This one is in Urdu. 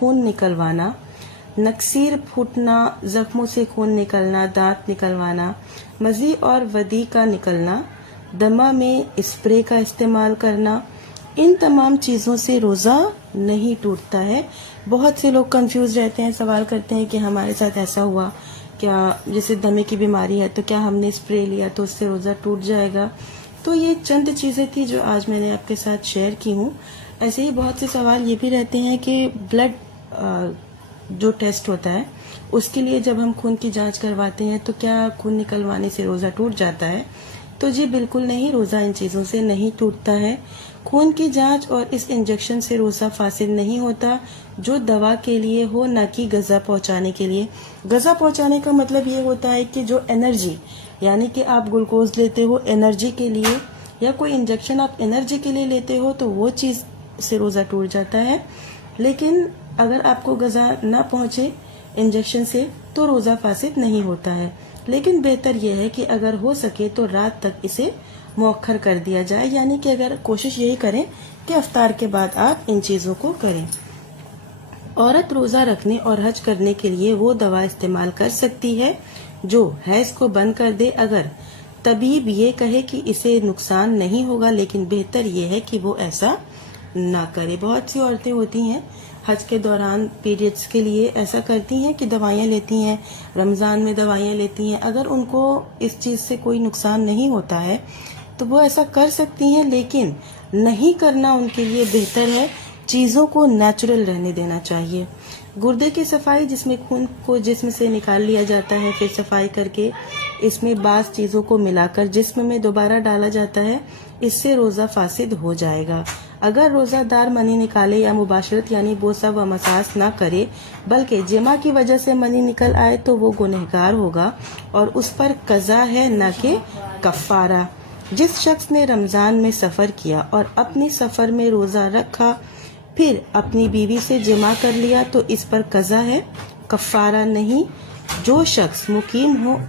خون نکلوانا، نکسیر پھوٹنا، زخموں سے خون نکلنا، دانت نکلوانا، مزی اور ودی کا نکلنا، دمہ میں اسپرے کا استعمال کرنا، ان تمام چیزوں سے روزہ نہیں ٹوٹتا ہے۔ بہت سے لوگ کنفیوز رہتے ہیں، سوال کرتے ہیں کہ ہمارے ساتھ ایسا ہوا، کیا جیسے دمے کی بیماری ہے تو کیا ہم نے اسپرے لیا تو اس سے روزہ ٹوٹ جائے گا؟ تو یہ چند چیزیں تھی جو آج میں نے آپ کے ساتھ شیئر کی ہوں۔ ایسے ہی بہت سے سوال یہ بھی رہتے ہیں کہ بلڈ جو ٹیسٹ ہوتا ہے اس کے لیے جب ہم خون کی جانچ کرواتے ہیں تو کیا خون نکلوانے سے روزہ ٹوٹ جاتا ہے؟ تو جی بالکل نہیں، روزہ ان چیزوں سے نہیں ٹوٹتا ہے۔ خون کی جانچ اور اس انجیکشن سے روزہ فاسد نہیں ہوتا، جو دوا کے لیے ہو نہ کہ غذا پہنچانے کے لیے۔ غذا پہنچانے کا مطلب یہ ہوتا ہے کہ جو انرجی، یعنی کہ آپ گلوکوز لیتے ہو انرجی کے لیے یا کوئی انجیکشن آپ انرجی کے لیے لیتے ہو تو وہ چیز سے روزہ ٹوٹ جاتا ہے۔ لیکن اگر آپ کو غذا نہ پہنچے انجیکشن سے تو روزہ فاسد نہیں ہوتا ہے، لیکن بہتر یہ ہے کہ اگر ہو سکے تو رات تک اسے مؤخر کر دیا جائے، یعنی کہ اگر کوشش یہی کریں کہ افطار کے بعد آپ ان چیزوں کو کریں۔ عورت روزہ رکھنے اور حج کرنے کے لیے وہ دوا استعمال کر سکتی ہے جو حیض کو بند کر دے، اگر طبیب یہ کہے کہ اسے نقصان نہیں ہوگا، لیکن بہتر یہ ہے کہ وہ ایسا نہ کرے۔ بہت سی عورتیں ہوتی ہیں حج کے دوران پیریڈز کے لیے ایسا کرتی ہیں کہ دوائیاں لیتی ہیں، رمضان میں دوائیاں لیتی ہیں، اگر ان کو اس چیز سے کوئی نقصان نہیں ہوتا ہے تو وہ ایسا کر سکتی ہیں، لیکن نہیں کرنا ان کے لیے بہتر ہے۔ چیزوں کو نیچرل رہنے دینا چاہیے۔ گردے کی صفائی، جس میں خون کو جسم سے نکال لیا جاتا ہے، پھر صفائی کر کے اس میں بعض چیزوں کو ملا کر جسم میں دوبارہ ڈالا جاتا ہے، اس سے روزہ فاسد ہو جائے گا۔ اگر روزہ دار منی نکالے یا مباشرت یعنی بوسہ و مساس نہ کرے بلکہ جمع کی وجہ سے منی نکل آئے تو وہ گنہگار ہوگا اور اس پر قضا ہے نہ کہ کفارہ۔ جس شخص نے رمضان میں سفر کیا اور اپنی سفر میں روزہ رکھا پھر اپنی بیوی سے جمع کر لیا تو اس پر قضا ہے، کفارہ نہیں۔ جو شخص مقیم ہو اور